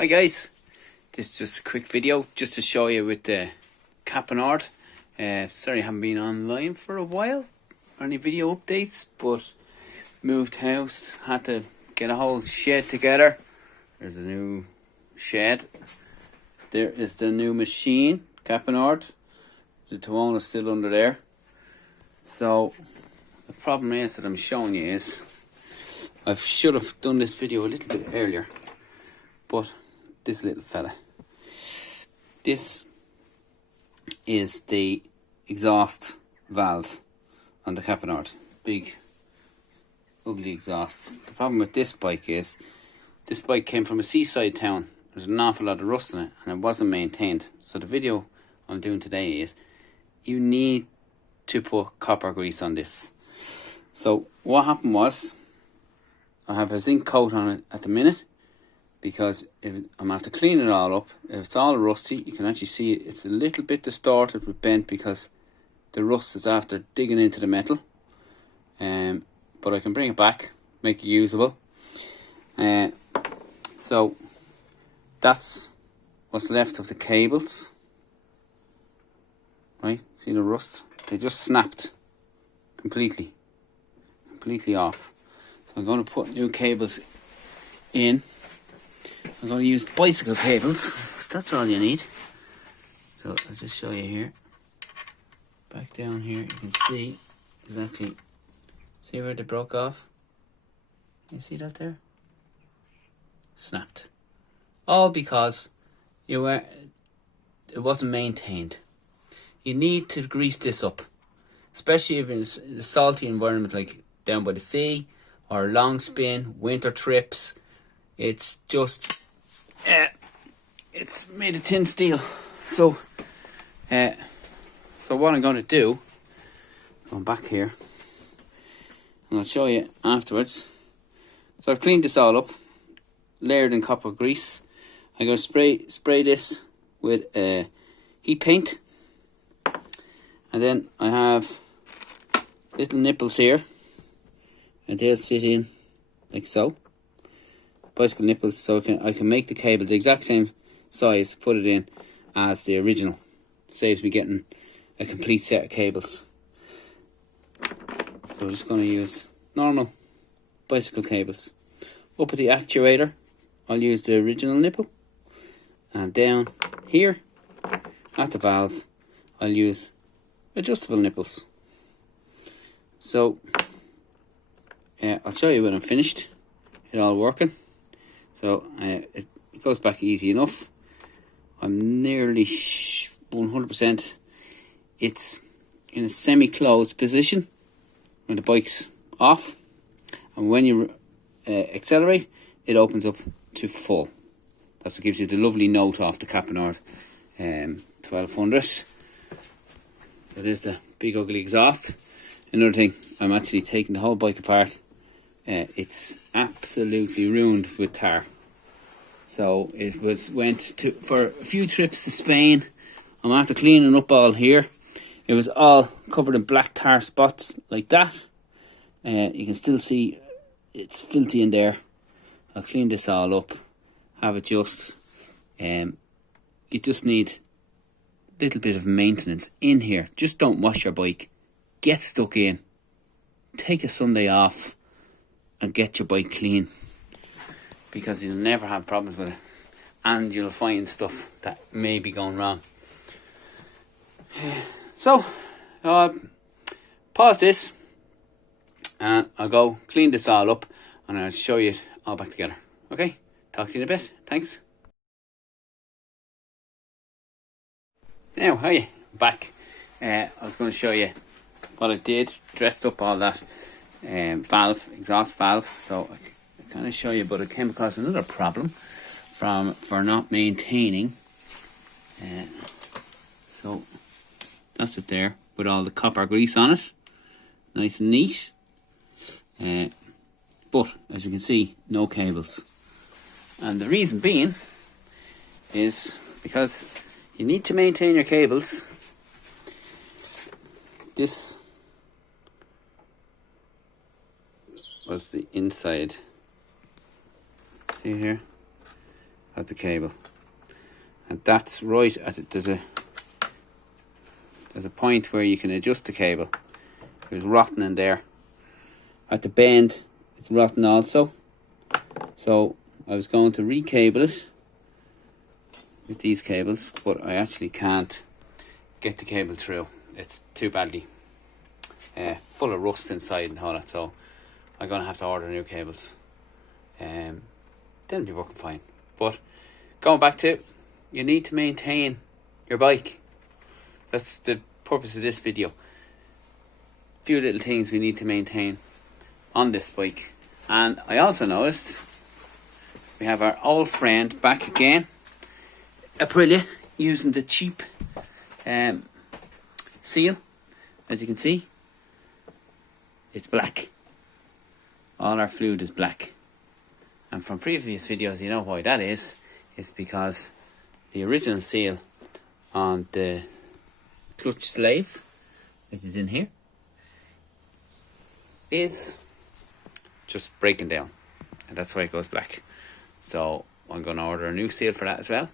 Hi guys, this is just a quick video just to show you with the Caponord. Sorry I haven't been online for a while, any video updates, but moved house, had to get a whole shed together. There's a new shed. There is the new machine, Caponord. The Toone is still under there. So the problem is that I'm showing you is I should have done this video a little bit earlier, but this little fella, this is the exhaust valve on the Caponord. Big ugly exhaust. The problem with this bike is this bike came from a seaside town. There's an awful lot of rust in it and it wasn't maintained. So the video I'm doing today is you need to put copper grease on this. So what happened was I have a zinc coat on it at the minute, because if I'm after cleaning it all up. If it's all rusty, you can actually see it's a little bit distorted with bent because the rust is after digging into the metal. But I can bring it back, make it usable. So that's what's left of the cables. Right, see the rust? They just snapped completely off. So I'm going to put new cables in. I'm going to use bicycle cables. That's all you need. So I'll just show you here. Back down here, you can see exactly. See where they broke off? You see that there? Snapped. All because it wasn't maintained. You need to grease this up, especially if it's a salty environment like down by the sea or a long spin, winter trips. It's just it's made of tin steel. So what I'm going to do, going back here, and I'll show you afterwards. So I've cleaned this all up, layered in copper grease. I'm going to spray this with heat paint, and then I have little nipples here, and they'll sit in like so. Bicycle nipples, so I can make the cable the exact same size, put it in as the original. Saves me getting a complete set of cables. So we're just going to use normal bicycle cables. Up at the actuator, I'll use the original nipple, and down here at the valve I'll use adjustable nipples. So I'll show you when I'm finished it all working. So it goes back easy enough. I'm nearly 100% it's in a semi-closed position when the bike's off, and when you accelerate it opens up to full. That's what gives you the lovely note off the Caponord 1200. So there's the big ugly exhaust. Another thing, I'm actually taking the whole bike apart. It's absolutely ruined with tar. So it went for a few trips to Spain. I'm after cleaning up all here. It was all covered in black tar spots like that. You can still see it's filthy in there. I'll clean this all up, have it just. You just need a little bit of maintenance in here. Just don't wash your bike. Get stuck in. Take a Sunday off and get your bike clean, because you'll never have problems with it, and you'll find stuff that may be going wrong. So pause this and I'll go clean this all up and I'll show you it all back together. Okay, talk to you in a bit. Thanks. Now, how are you? Back. I was going to show you what I did, dressed up all that valve, exhaust valve. So I kind of show you, but I came across another problem for not maintaining. So that's it there with all the copper grease on it, nice and neat. But as you can see, no cables, and the reason being is because you need to maintain your cables. This was the inside. See here? of the cable, and that's right at it. There's a point where you can adjust the cable. There's rotten in there. At the bend, it's rotten also. So I was going to recable it with these cables, but I actually can't get the cable through. It's too badly full of rust inside and all that, so I'm going to have to order new cables. Then it'll be working fine. But going back to, you need to maintain your bike. That's the purpose of this video. Few little things we need to maintain on this bike. And I also noticed we have our old friend back again, Aprilia, using the cheap seal. As you can see, it's black. All our fluid is black. And from previous videos, you know why that is. It's because the original seal on the clutch slave, which is in here, is just breaking down, and that's why it goes black. So I'm going to order a new seal for that as well.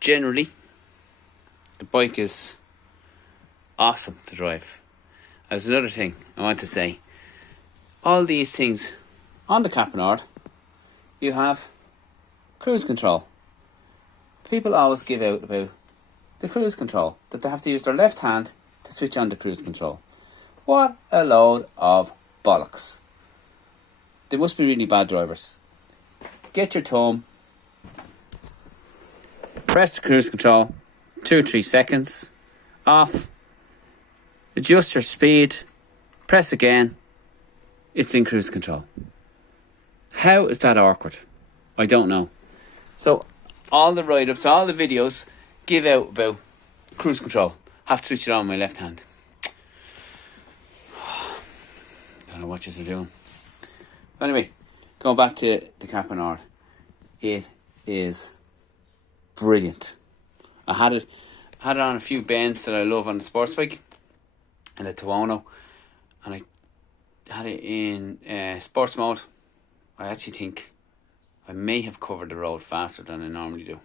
Generally, the bike is awesome to drive. There's another thing I want to say. All these things on the Caponord, you have cruise control. People always give out about the cruise control, that they have to use their left hand to switch on the cruise control. What a load of bollocks. They must be really bad drivers. Get your thumb, press the cruise control, 2 or 3 seconds, off, adjust your speed, press again, it's in cruise control. How is that awkward? I don't know. So all the write-ups, all the videos give out about cruise control. Have to switch it on my left hand. Don't know what you're doing. But anyway, going back to the Caponord. It is brilliant. I had it on a few bends that I love on the sports bike, and the Tuono, and I had it in sports mode. I actually think I may have covered the road faster than I normally do.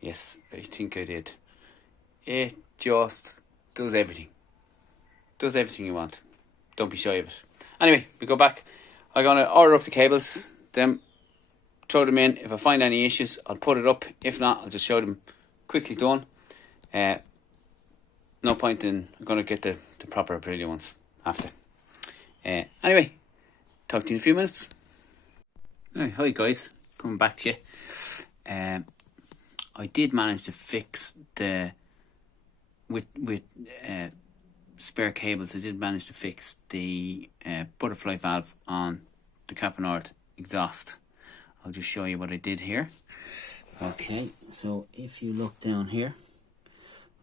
Yes, I think I did. It just does everything. Does everything you want. Don't be shy of it. Anyway, we go back. I'm going to order up the cables, then throw them in. If I find any issues, I'll put it up. If not, I'll just show them quickly done. No point in, I'm going to get the proper Aprilia ones after. Anyway, talk to you in a few minutes. Right, hi guys, coming back to you. I did manage to fix the with spare cables. I did manage to fix the butterfly valve on the Caponord exhaust. I'll just show you what I did here. Okay, so if you look down here,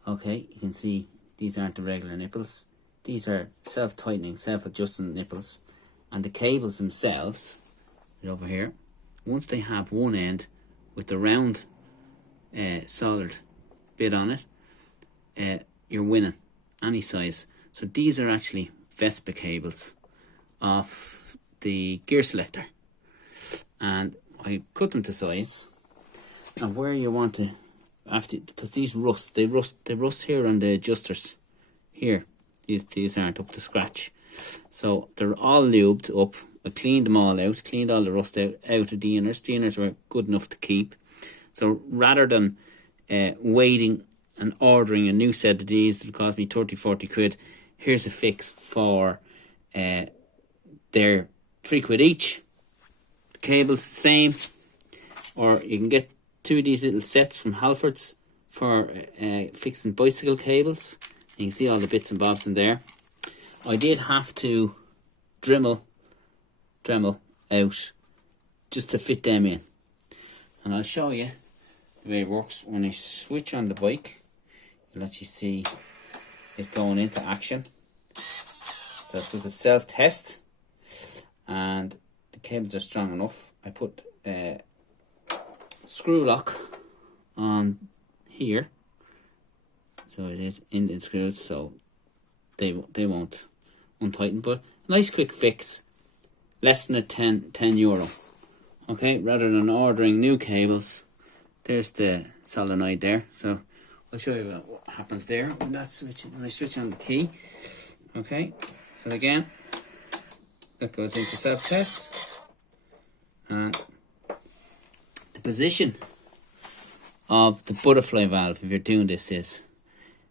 okay, you can see these aren't the regular nipples. These are self-tightening, self-adjusting nipples, and the cables themselves, right over here, once they have one end with the round soldered bit on it, you're winning any size. So these are actually Vespa cables off the gear selector, and I cut them to size. And where you want to, after, because these rust, they rust here on the adjusters here. These aren't up to scratch, so they're all lubed up. I cleaned them all out, cleaned all the rust out of the inners. The inners were good enough to keep. So rather than waiting and ordering a new set of these that cost me 30-40 quid, here's a fix for they're 3 quid each. The cables the same, or you can get 2 of these little sets from Halfords for fixing bicycle cables. You can see all the bits and bobs in there. I did have to Dremel out just to fit them in, and I'll show you the way it works. When I switch on the bike, you'll actually see it going into action. So it does a self-test, and the cables are strong enough. I put a screw lock on here, so it is in the screws, so they won't untighten. But a nice quick fix. less than a 10 euro. Okay, rather than ordering new cables. There's the solenoid there. So I'll show you what happens there when that when I switch on the key. Okay, so again, that goes into self-test. And the position of the butterfly valve, if you're doing this, is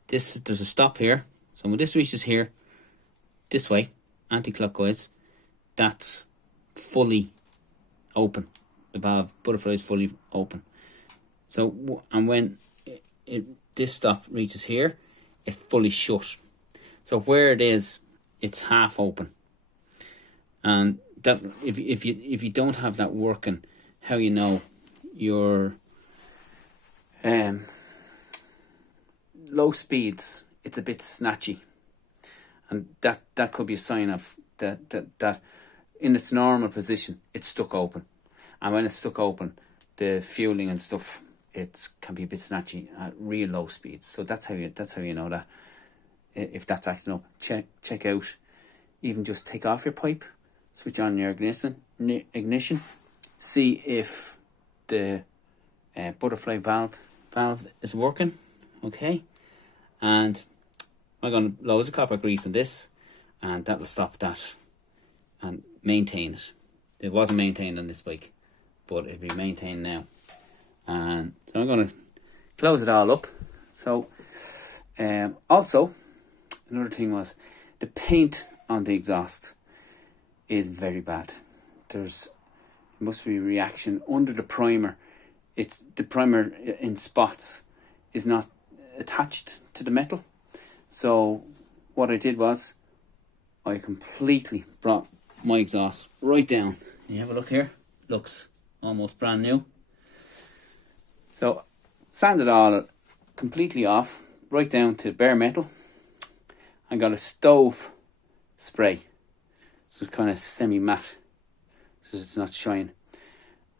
this. There's a stop here. So when this reaches here, this way, anti-clockwise, that's fully open. The valve butterfly is fully open. So, and when this stop reaches here, it's fully shut. So where it is, it's half open. And that if you don't have that working, how you know your low speeds, it's a bit snatchy, and that could be a sign of that in its normal position it's stuck open, and when it's stuck open, the fueling and stuff, it can be a bit snatchy at real low speeds. So that's how you know that if that's acting up. Check out, even just take off your pipe, switch on your ignition, see if the butterfly valve is working. Okay, and I'm going to loads of copper grease on this, and that will stop that and maintain it. It wasn't maintained on this bike, but it'll be maintained now. And so I'm going to close it all up. So also another thing was the paint on the exhaust is very bad. Must be a reaction under the primer. It's the primer in spots is not attached to the metal. So what I did was I completely brought my exhaust right down. You have a look here. Looks almost brand new. So sanded all completely off, right down to bare metal. I got a stove spray, so it's kind of semi-matte, so it's not shine.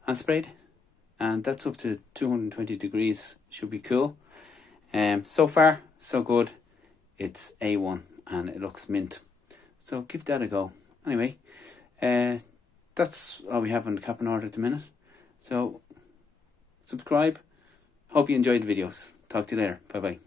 And sprayed, and that's up to 220 degrees. Should be cool. So far, so good. It's A1 and it looks mint. So give that a go. Anyway, that's all we have on the Caponord at the minute. So subscribe. Hope you enjoyed the videos. Talk to you later. Bye bye.